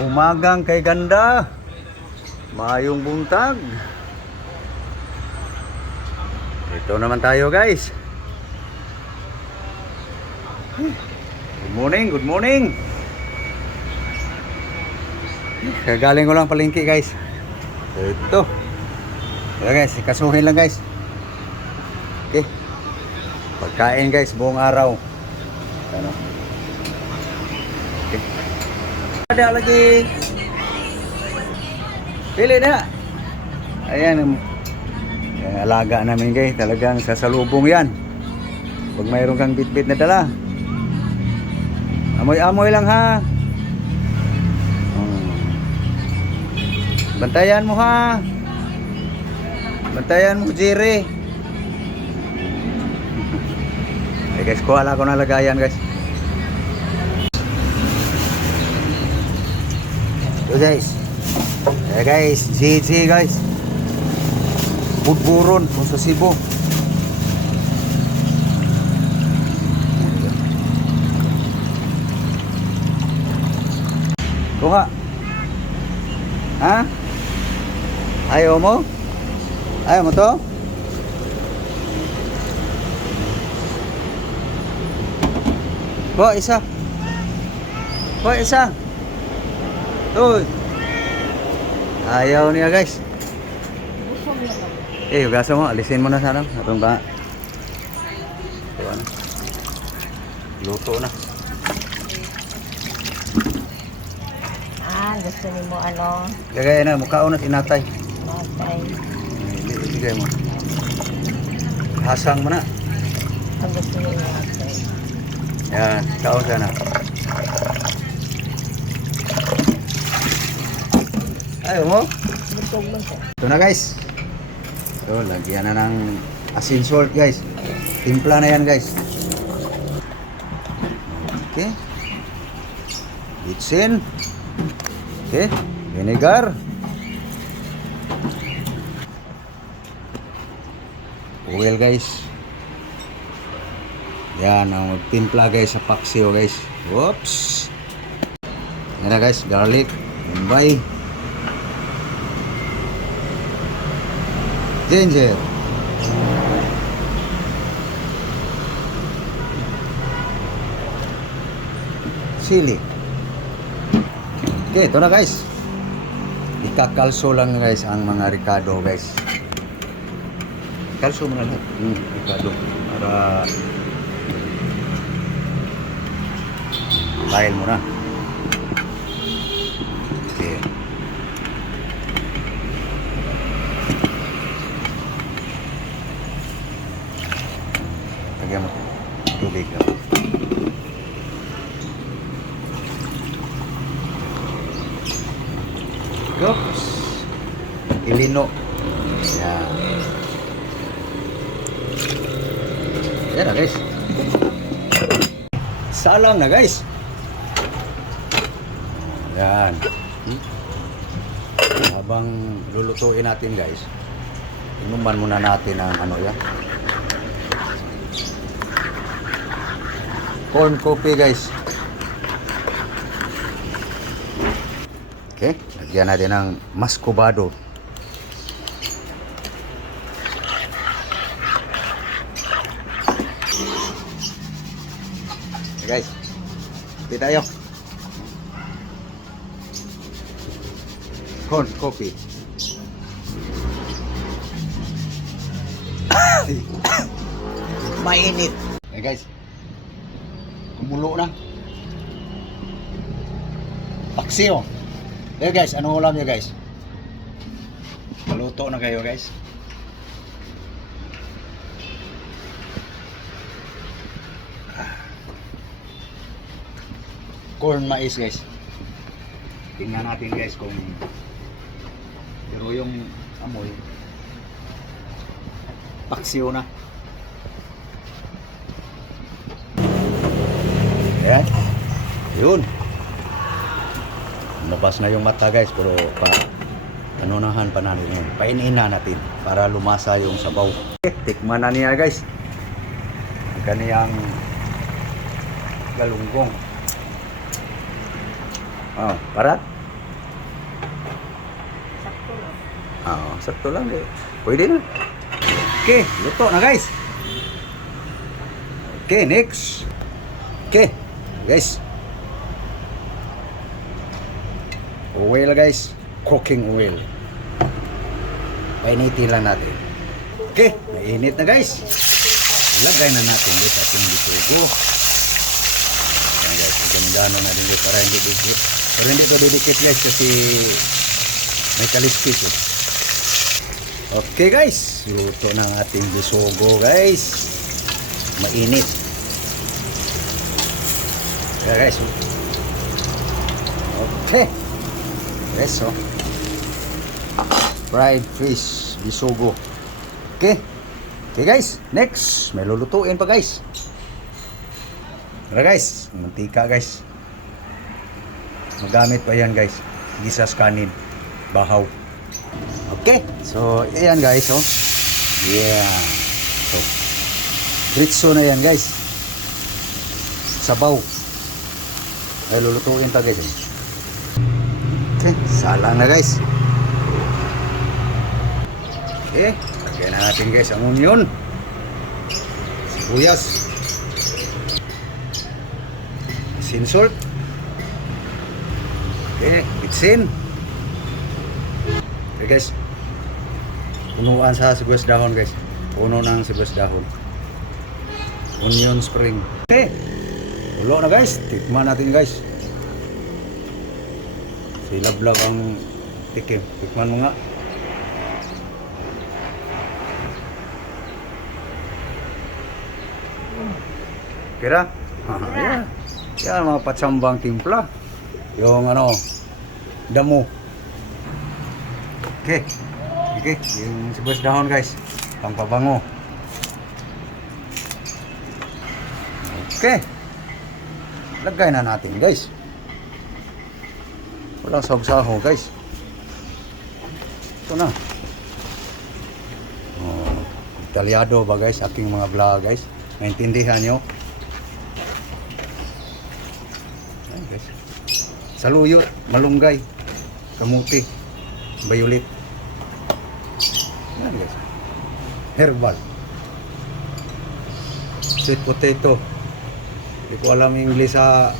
Umagang kay ganda. Maayong buntag. Ito naman tayo, guys. Good morning, good morning. Kagaling ko lang palengke, guys. Ito. Ito, guys, kasuhin lang, guys. Okay. Pagkain, guys, buong araw. Ano? Okay. Ada lagi. Pili na. Ayan, yung alaga namin, guys. Talagang sasalubong yan. Pag mayroon kang bit-bit na dala. Amoy-amoy lang, ha. Bantayan mo, ha. Bantayan mo, Jerry. Eh, guys, kuha lang ako ng lagayan, guys. So, guys. Eh, guys, GG, guys. Budburon kung sa Cebu. Kuha. Ha? Ayaw mo? Ayaw mo to? Kuha isa. Kuha isa. Uy. Ayaw niya, guys. Eh, hugasan mo. Alisin mo na sana. Atong ba? Ito na. Luto na. Gusto ni mo ano? Gagaya na. Mukhaon na tinatay. Matay. Ibigay mo. Hasang mo na. Ang gusto ni matay. Yan. Kaon sana. Ayaw mo? Butog mo siya. Ito na, guys. So, lagyan na ng asin salt, guys. Timpla na yan, guys. Okay. Bitsin. Okay. Vinegar. Oil, guys. Yan ang magtimpla, guys, sa paksiw, guys. Whoops. Yan na, guys. Garlic. Bombay. Ginger. Sili. Okay, ito na, guys. Ikakalso lang, guys, ang mga ricado, guys. Kalso mo na lahat. Ricado. Para dahil mo na. Okay. Lagyan mo tubig na. Oops. Ilino. Yan. Yan na, guys. Salang na, guys. Yan. Habang lulutuin natin, guys, inuman muna natin ang ano yan. Corn coffee, guys. Okay, lagyan natin ng mascobado. Okay, guys. Hindi tayo. Corn coffee. Mainit. Okay, guys. Kumulo na. Paksiw. Eh, guys, ano ulam niyo, guys? Maluto na kayo, guys. Corn mais, guys. Tingnan natin, guys, kung pero yung amoy paksiw na. Ayan. Yun. Labas na yung mata, guys, pero anunahan pa natin yun. Painiin na natin para lumasa yung sabaw. Tikman na niya, guys. Ang kaniyang galunggong. Oh, parat. Sakto lang eh. Pwede na. Okay, luto na guys. Okay, next. Okay, guys. Oil guys. Cooking oil. Painitin lang natin. Okay, mainit na guys. Ilagay na natin dito ating bisugo. Ayan guys, ganda na natin dito para hindi dikit. Pero hindi ito didikit guys kasi may kaliskis eh. Okay guys, luto ng ating bisugo guys. Mainit. Kaya guys. Okay. Guys, so. Fried fish bisugo. Okay. Okay guys, next. May lulutuin pa guys. Tara guys, mantika guys. Magamit pa yan guys. Gisas kanin. Bahaw. Okay, so ayan guys, oh. Yeah. So, diretso na yan guys. Sabaw. Ay lulutuin pa guys. Okay, salang na guys. Okay, lagyan na natin guys ang onion. Sibuyas. Sin salt. Okay, bitsin. Okay guys. Punuan sa sibuyas dahon guys. Puno ng sibuyas dahon. Onion spring. Okay. Ulo na guys. Tikman natin guys. Silab-lab ang tikim. Tikman mo nga. Kira? Yan. Yan mga patsambang timpla. Yung ano, damo. Okay. Okay. Yung sibuyas dahon guys. Pangpabango. Okay. Lagay na natin guys. Walang sabsaho guys. Ito na. Oh, Italyado ba guys? Aking mga vlog guys. Naintindihan nyo? Ayan guys. Saluyot, malunggay, kamuti, bayulit. Ayan guys. Herbal. Sweet potato. Hindi ko alam yung English sa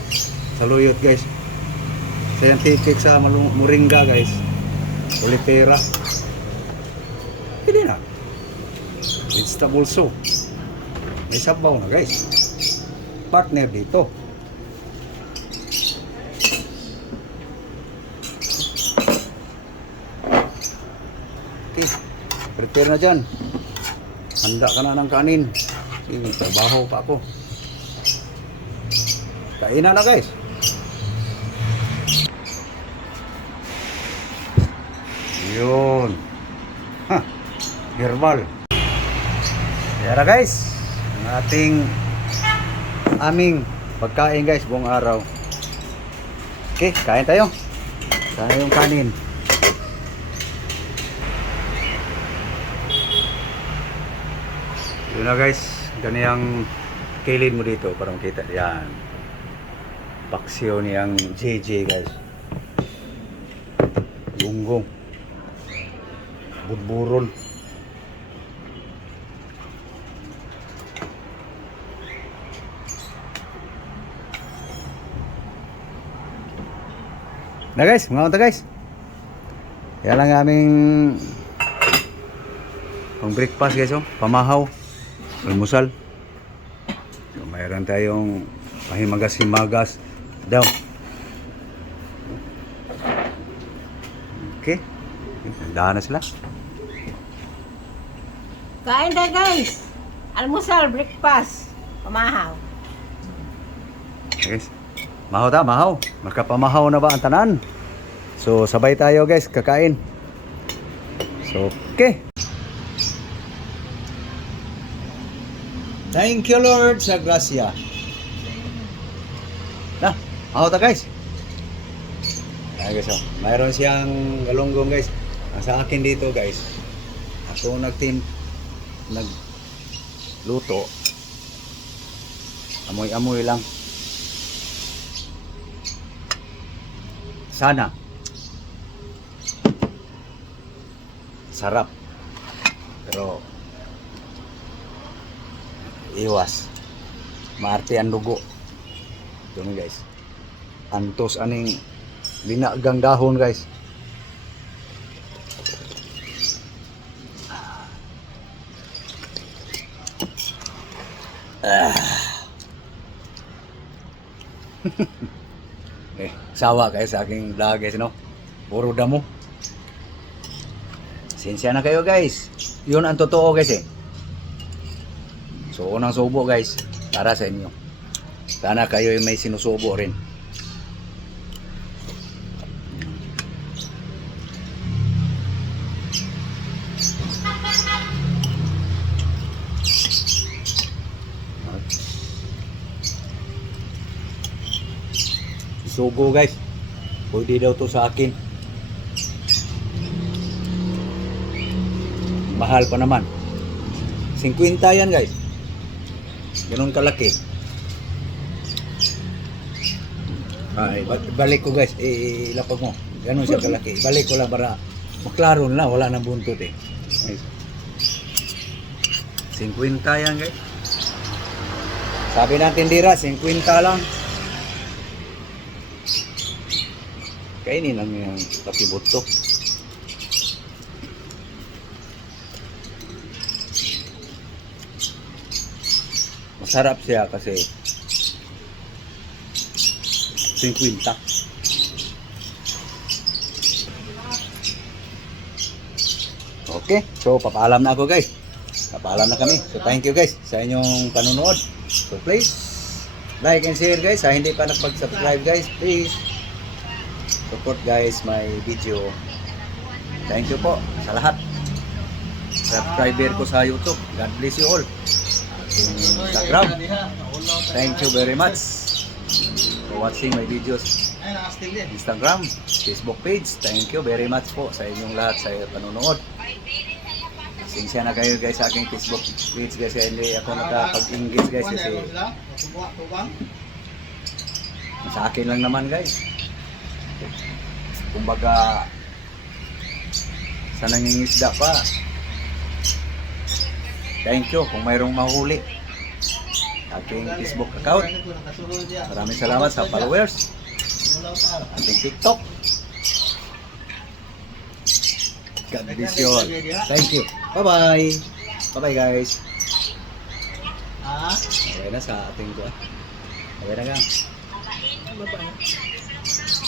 saluyot guys. Scientific sa moringa guys. Olipera. Hindi na. Vegetable soup. May sabaw na guys. Partner dito. Okay. Prepare na dyan. Handa ka na ng kanin. Sige, trabaho pa ako. Kainan na guys. Yun. Ha. Herbal. Yan guys. Ang ating aming pagkain guys buong araw. Okay, kain tayo. Sana yung kanin. Yun na guys. Ganyan kilid mo dito para makita. Yan. Paksiyo niyang JJ guys. Bunggong. Budburon. Na guys, mga guys. Kaya lang aming pang breakfast guys, oh. Pamahaw. Almusal. So, mayroon tayong pahimagas-himagas daw. Okay. Dahan na sila. Kain tayo guys. Almusal, breakfast. Pamahaw. Guys. Mahaw ta, mahaw. Makapamahaw na ba ang tanan? So, sabay tayo guys, kakain. So, okay. Thank you Lord sa grasya. Na, mahaw ta guys. Ayan guys, oh. Mayroon siyang galunggong guys. Ang sa akin dito guys, ako nagluto. Amoy-amoy lang. Sana Sarap. Pero iwas. Maarte ang dugo. Ito na guys. Antos aning linagang dahon guys. Sawa kayo sa aking vlog guys, no? Puro damo. Sinsya na kayo guys. Yun ang totoo guys eh. So unang subo guys, para sa inyo. Sana kayo ay may sinusubo rin. Sugo guys. Pwede daw to sa akin. Mahal pa naman. 50 yan guys. Ganun kalaki. Ay, balik ko guys. Ilapag mo. Ganun siya kalaki. Balik ko lang para maklaro na. Wala nang buntot eh. Ay. 50 yan guys. Sabi natin dira, 50 lang. Kainin lang yung pakibutok. Masarap siya kasi 50. Okay, so papaalam na ako guys. Papaalam na kami. So thank you guys sa inyong panunood. So please like and share guys. Sa hindi pa nakapag-subscribe guys, please support guys my video. Thank you po sa lahat. Subscriber ko sa YouTube. God bless you all. Instagram. Thank you very much for watching my videos. Instagram, Facebook page. Thank you very much po sa inyong lahat sa panonood. Sinsya na kayo guys sa aking Facebook page guys. Hindi ako nakapag-engage guys kasi sa akin lang naman guys. Kumbaga sa nangingisda pa. Thank you kung mayroong mahuli aking Facebook account. Maraming salamat sa followers. Ating TikTok. God bless you all. Thank you. Bye-bye. Bye-bye guys. Okay na sa ating ko. Okay na gang. Bye-bye.